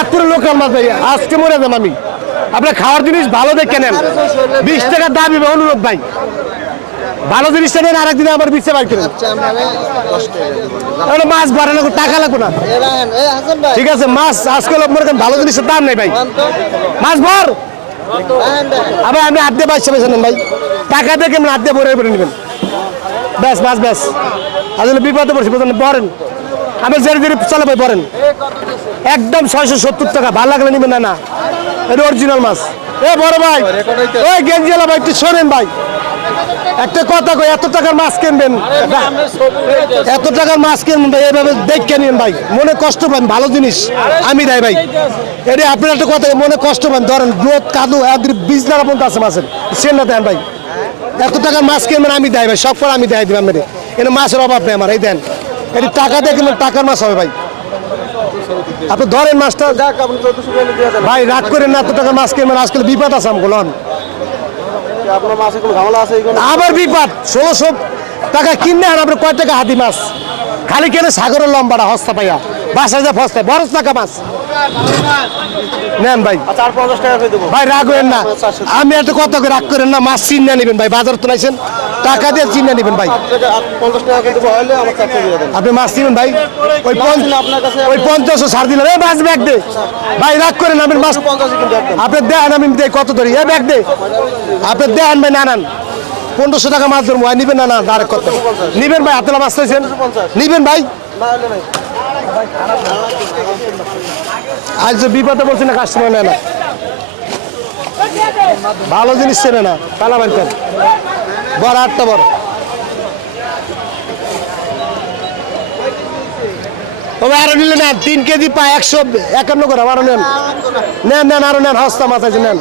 চাঁদপুরের লোকাল মাছ ভাই আজকে মরে যাম আমি। আপনার খাওয়ার জিনিস ভালো দেখে নেন। বিশ টাকার দাবি অনুরোধ ভাই। ভালো জিনিসটা নেন আরেকদিন আমার বিচ্ছে বাইর করেন আচ্ছা তাহলে মাছ ভরে লাগবে টাকা লাগবে না। ঠিক আছে মাছ আজকে মনে করেন ভালো জিনিসের দাম নেই ভাই। মাছ ভর। আবার আপনি দিয়ে বাইশে বেছে ভাই। টাকা দিয়ে কেমন দিয়ে ভরে ভরে নেবেন। ব্যাস ব্যাস ব্যাস। আসলে বিপদে পড়ছি বুঝলেন? বরেন আমি জেরে জেরে চলে ভাই বরেন একদম ছয়শো সত্তর টাকা। ভালো লাগলে নেবেন না না। এটা অরিজিনাল মাছ। এ বড় ভাই। ওই গেঞ্জিয়ালা ভাই একটু শোনেন ভাই। একটা কথা কই এত টাকার মাছ কিনবেন? এত টাকার মাছ কিনবেন ভাই এভাবে দেখে নিন ভাই। মনে কষ্ট পান ভালো জিনিস আমি দেয় ভাই। এটা আপনার একটা কথা মনে কষ্ট পান ধরেন গ্রোথ কাদু এদের বীজ দ্বারা পর্যন্ত আছে মাছের। সে না দেন ভাই। এত টাকার মাছ কিনবেন আমি দেয় ভাই সব পর আমি দেয় দিবেন মেরে এটা মাছের অভাব নেই আমার এই দেন। এটি টাকা দিয়ে কিনবেন টাকার মাছ হবে ভাই। আপনি ধরেন মাছটা। যাক আপনি চোদ্দশো ভাই রাগ করেন না এত টাকা মাছ কিনবেন আজকাল বিপদ আছে কোনো এখানে আবার বিপদ ষোলোশো টাকা কিনে আর আপনার কয় টাকা হাতি মাছ? খালি কেন সাগরের লম্বাটা হস্তা পাইয়া। বাসায় যা ফস্তায় বরস টাকা মাছ। নেন ভাই আচ্ছা ভাই রাগ করেন না আমি একটা কথা করে রাগ করেন না মাছ চিনে নেবেন ভাই বাজার তো নাইছেন টাকা দিয়ে চিনে নেবেন ভাই দিয়ে আপনি মাছ চিনেন ভাই ওই আপনার ওই পঞ্চাশও ছাড় দিলাম এই মাছ ব্যাগ দে ভাই রাগ করেন আমি মাছ আপনি দেন আমি দেই কত ধরি এ ব্যাগ দে আপনি দেন ভাই না নান পনেরোশো টাকা মাছ ধরবো ভাই নিবেন না না আরেক কত নিবেন ভাই হাতলা মাছ চাইছেন নিবেন ভাই আজ যে বিপদে বলছি না কাস্টমার নেয় না। ভালো জিনিস চেনে না পালা বাড়ি বড় আটটা বড় তবে আরও নিলে নেন, তিন কেজি পা একশো, একান্ন করে, আরও নেন। নেন নেন, আরও নেন, হস্তা মাছ আছে নেন।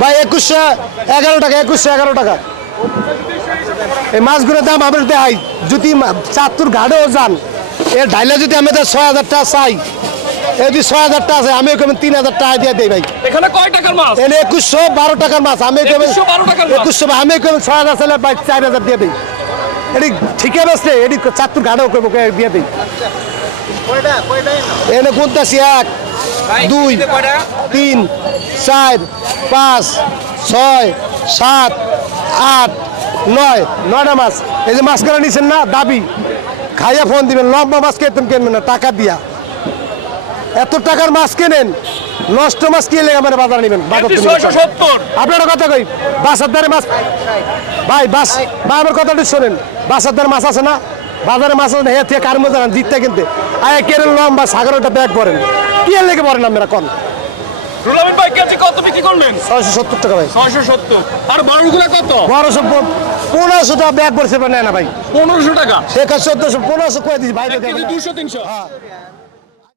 ভাই, একুশশো এগারো টাকা, একুশশো এগারো টাকা। এই মাছগুলোর দাম আমরা দেয় যদি চাঁদপুর ঘাটেও যান এর ঢাইলে যদি আমাদের ছয় হাজার টাকা চাই এই যদি ছয় হাজার টাকা আছে আমি কেমন তিন হাজার টাকা দিয়ে দেই ভাই। এখানে কয় টাকার মাছ? এনে একুশশো বারো টাকার মাছ আমি কেমন 2112 একুশশো আমি কেমন ছয় হাজার চাইলে ভাই চার হাজার দিয়ে দিই। এটি ঠিকই বেসছে এটি চাঁদপুর ঘাটেও কেমন দিয়ে দিই। এনে গুনতেছি এক দুই তিন চার পাঁচ ছয় সাত আট নয়। নয়টা মাছ। এই যে মাছ কেনা নিছেন না দাবি। খাইয়া ফোন দিবেন লম্বা মাছ খেতেন কিনবেন না টাকা দিয়া। এত টাকার মাছ কেনেন? নষ্ট মাছ কিনে লেগে আমার বাজার নেবেন আপনার কথা কই? বাসার দ্বারে মাছ ভাই বাস ভাই আমার কথাটা শোনেন। বাসার দ্বারে মাছ আছে না? বাজারে মাছ আছে না? হে থেকে কার মধ্যে জিততে কিনতে। আয় কেরেন লম্বা সাগরটা ব্যাগ করেন কি লেগে পড়েন আপনারা? কন। রুলামিন ভাই কেজি কত বিক্রি করলেন? ছয়শো সত্তর টাকা ভাই। ছয়শো সত্তর। আর বড়গুলা কত? পনেরোশো টাকা ব্যাগ করছে না ভাই। পনেরোশো টাকা? সে চোদ্দশো পনেরোশো করে দিচ্ছি ভাই দুশো তিনশো?